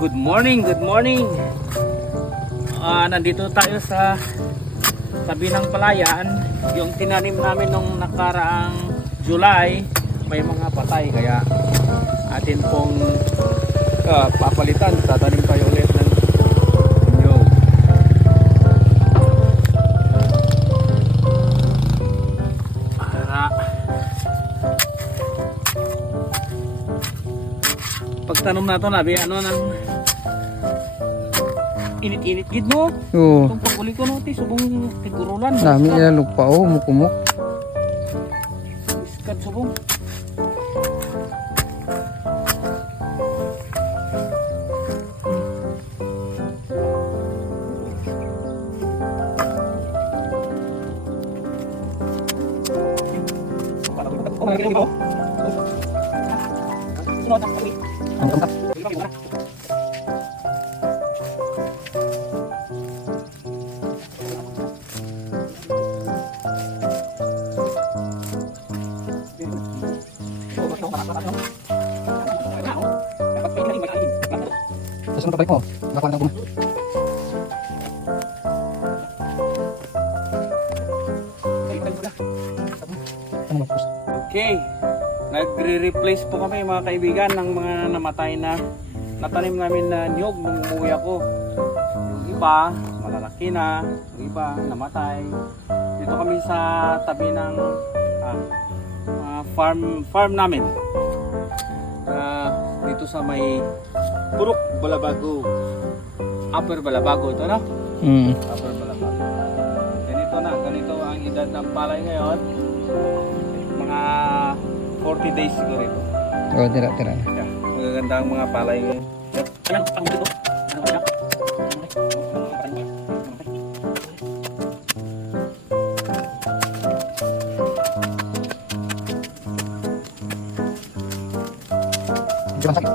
Good morning, good morning. Nandito tayo sa tabi ng palayan. Yung tinanim namin nung nakaraang July, may mga patay kaya atin pong papalitan. Tatanim tayo ulit ng nyog. Para pagtanom na ito, nabi ano ng init-init gid no. Oo. Itong paguli ko no, subong tigurulan. Nami ya lupa oh mukumuk. Iskat subong. Terus ano pa mo? Nakuha na ko. Okay. Nagre-replace po kami mga kaibigan ng mga namatay na natanim namin na nyog nung umuwi ako. Yung iba, malalaki na. Yung iba, namatay. Dito kami sa tabi ng farm namin. Dito sa may Purok Balabago. Upper Balabago ito no? Upper Balabago. Ganito ang edad ng palay ngayon. Mga 40 days siguro ito. Oh, tira. Yeah, magaganda ang mga palay ngayon. Anong pang dito? Anong siya? Diyan sakit.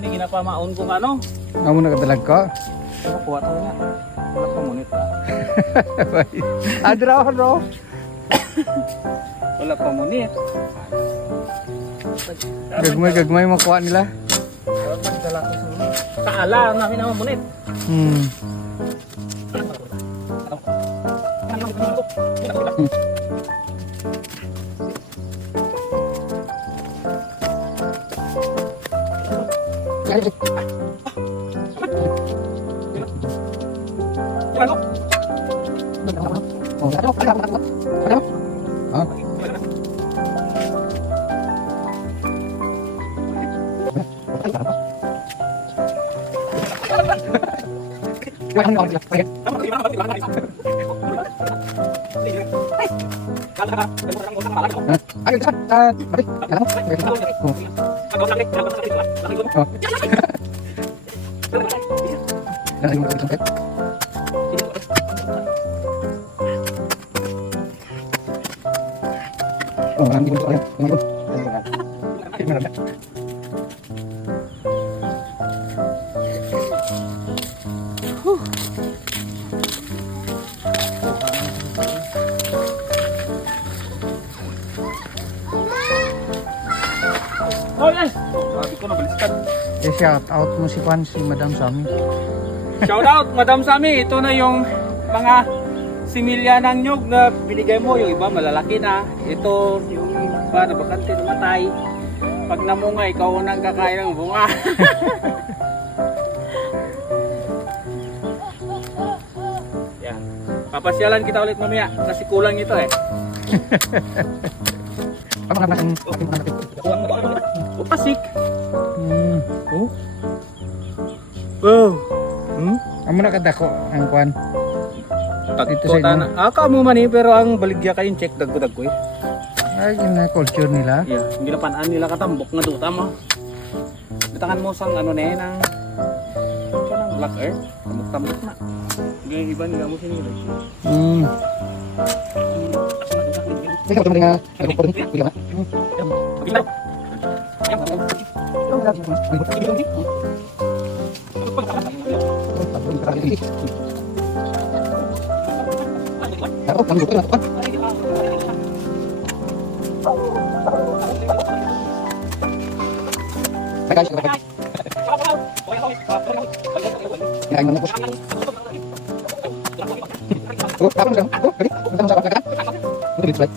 Hindi ginapamaon kung ano. Amo nakadalag ka. Kuha tayo na. Wala pa munit ha. Adra ro. Wala pa munit. Gagmay makuha nila. Kaala namin ang munit. Oh yes! Sabi ko na baliktad. Shout out mo si Juan, si Madam Sami. Shout out Madam Sami. Ito na yung mga similya ng nyog na binigay mo. Yung iba malalaki na. Ito yung iba na bakante namatay. Pag namunga, ikaw nang kakain ng bunga. Yan. Papasyalan kita ulit mamaya kasi kulang ito eh. Pasik. Oh. Oh. Amo nakadako ang Juan. Dito sa Tagkota na. Kamo man eh, pero ang baligya kayong check dagdag ko eh. Ay, yun na culture nila. Yeah, hindi na panaan nila katambok na duta mo. Bitangan mo sang ano na yan ang kanang black earth. Tambok na. Yung iba nila mo sinila. Teka, ito mga recording. Bila na. Guys, kinain mo na po. Oh, tapos lang. Oh, gabi. Punta mo sa kapag. Ito, dito, right?